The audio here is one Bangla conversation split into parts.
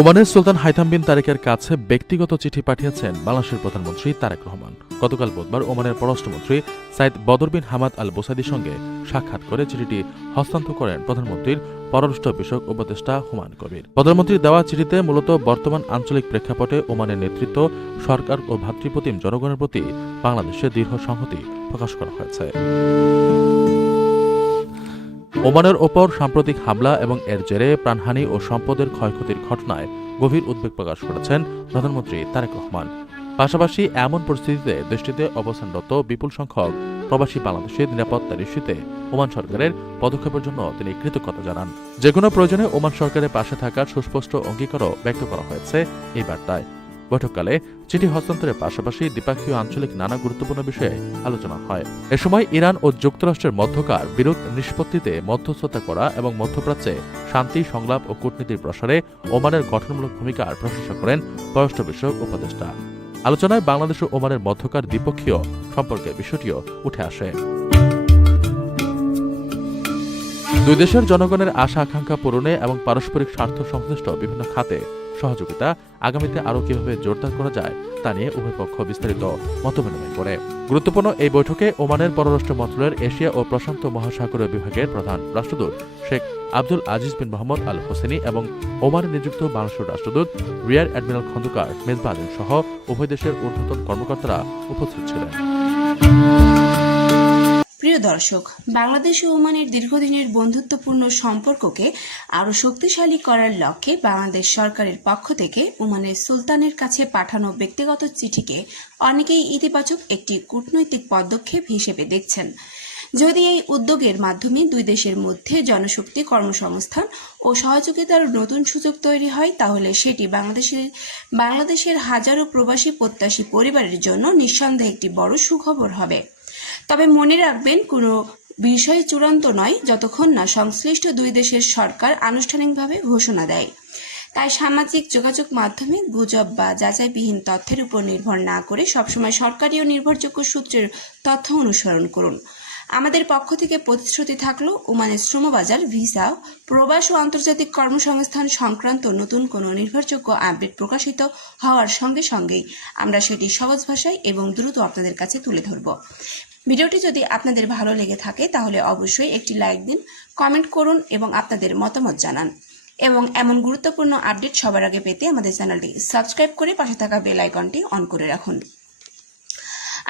ওমানের সুলতান হাইথাম বিন তারেকের কাছে ব্যক্তিগত চিঠি পাঠিয়েছেন বাংলাদেশের প্রধানমন্ত্রী তারেক রহমান। গতকাল বুধবার ওমানের পররাষ্ট্রমন্ত্রী সাইদ বদর বিন হামাদ আল বোসাইদির সঙ্গে সাক্ষাৎ করে চিঠিটি হস্তান্তর করেন প্রধানমন্ত্রীর পররাষ্ট্র বিষয়ক উপদেষ্টা হুমায়ুন কবির। প্রধানমন্ত্রীর দেওয়া চিঠিতে মূলত বর্তমান আঞ্চলিক প্রেক্ষাপটে ওমানের নেতৃত্ব, সরকার ও ভ্রাতৃপ্রতিম জনগণের প্রতি বাংলাদেশের দৃঢ় সংহতি প্রকাশ করা হয়েছে। ওমানের ওপর সাম্প্রতিক হামলা এবং এর জেরে প্রাণহানি ও সম্পদের ক্ষয়ক্ষতির ঘটনায় গভীর উদ্বেগ প্রকাশ করেছেন প্রধানমন্ত্রী তারেক রহমান। পাশাপাশি এমন পরিস্থিতিতে দেশটিতে অবস্থানরত বিপুল সংখ্যক প্রবাসী বাংলাদেশের নিরাপত্তা নিশ্চিতে ওমান সরকারের পদক্ষেপের জন্য তিনি কৃতজ্ঞতা জানান। যেকোনো প্রয়োজনে ওমান সরকারের পাশে থাকার সুস্পষ্ট অঙ্গীকারও ব্যক্ত করা হয়েছে এই বার্তায়। বৈঠককালে চিঠি হস্তান্তরের পাশাপাশি দ্বিপাক্ষীয় আঞ্চলিক নানা গুরুত্বপূর্ণ বিষয়ে আলোচনা হয়। এ সময় ইরান ও যুক্তরাষ্ট্রের মধ্যকার বিরোধ নিষ্পত্তিতে মধ্যস্থতা করা এবং মধ্যপ্রাচ্যে শান্তি, সংলাপ ও কূটনীতির প্রসারে ওমানের গঠনমূলক ভূমিকার প্রশংসা করেন পররাষ্ট্র বিষয়ক উপদেষ্টা। আলোচনায় বাংলাদেশ ও ওমানের মধ্যকার দ্বিপক্ষীয় সম্পর্কের বিষয়টিও উঠে আসে। দুই দেশের জনগণের আশা আকাঙ্ক্ষা পূরণে এবং পারস্পরিক স্বার্থ সংশ্লিষ্ট বিভিন্ন খাতে সহযোগিতা আগামীতে আরও কিভাবে জোরদার করা যায় তা নিয়ে উভয় পক্ষ বিস্তারিত মতবিনিময় করে। গুরুত্বপূর্ণ এই বৈঠকে ওমানের পররাষ্ট্র মন্ত্রণালয়ের এশিয়া ও প্রশান্ত মহাসাগরীয় বিভাগের প্রধান রাষ্ট্রদূত শেখ আব্দুল আজিজ বিন মোহাম্মদ আল হোসেনি এবং ওমানে নিযুক্ত বাংলাদেশের রাষ্ট্রদূত রিয়ার অ্যাডমিরাল খন্দকার মেজবা আলীম সহ উভয় দেশের ঊর্ধ্বতন কর্মকর্তারা উপস্থিত ছিলেন। প্রিয় দর্শক, বাংলাদেশ ও ওমানের দীর্ঘদিনের বন্ধুত্বপূর্ণ সম্পর্ককে আরও শক্তিশালী করার লক্ষ্যে বাংলাদেশ সরকারের পক্ষ থেকে ওমানের সুলতানের কাছে পাঠানো ব্যক্তিগত চিঠিকে অনেকেই ইতিবাচক একটি কূটনৈতিক পদক্ষেপ হিসেবে দেখছেন। যদি এই উদ্যোগের মাধ্যমে দুই দেশের মধ্যে জনশক্তি, কর্মসংস্থান ও সহযোগিতার নতুন সুযোগ তৈরি হয়, তাহলে সেটি বাংলাদেশের হাজারো প্রবাসী প্রত্যাশী পরিবারের জন্য নিঃসন্দেহে একটি বড় সুখবর হবে। তবে মনে রাখবেন, কোনো বিষয় চূড়ান্ত নয় যতক্ষণ না সংশ্লিষ্ট দুই দেশের সরকার আনুষ্ঠানিকভাবে ঘোষণা দেয়। তাই সামাজিক যোগাযোগ মাধ্যমে গুজব বা যাচাইবিহীন তথ্যের উপর নির্ভর না করে সবসময় সরকারি ও নির্ভরযোগ্য সূত্রের তথ্য অনুসরণ করুন। আমাদের পক্ষ থেকে প্রতিশ্রুতি থাকলো, ওমানের শ্রমবাজার, ভিসা, প্রবাস ও আন্তর্জাতিক কর্মসংস্থান সংক্রান্ত নতুন কোনো নির্ভরযোগ্য আপডেট প্রকাশিত হওয়ার সঙ্গে সঙ্গেই আমরা সেটি সহজ ভাষায় এবং দ্রুত আপনাদের কাছে তুলে ধরব। ভিডিওটি যদি আপনাদের ভালো লেগে থাকে তাহলে অবশ্যই একটি লাইক দিন, কমেন্ট করুন এবং আপনাদের মতামত জানান। এবং এমন গুরুত্বপূর্ণ আপডেট সবার আগে পেতে আমাদের চ্যানেলটি সাবস্ক্রাইব করে পাশে থাকা বেল আইকনটি অন করে রাখুন।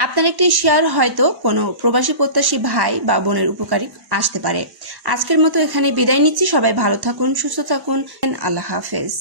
আপনার একটি শেয়ার হয়তো কোনো প্রবাসী প্রত্যাশী ভাই বা বোনের উপকারী আসতে পারে। আজকের মতো এখানে বিদায় নিচ্ছি। সবাই ভালো থাকুন, সুস্থ থাকুন। আল্লাহ হাফেজ।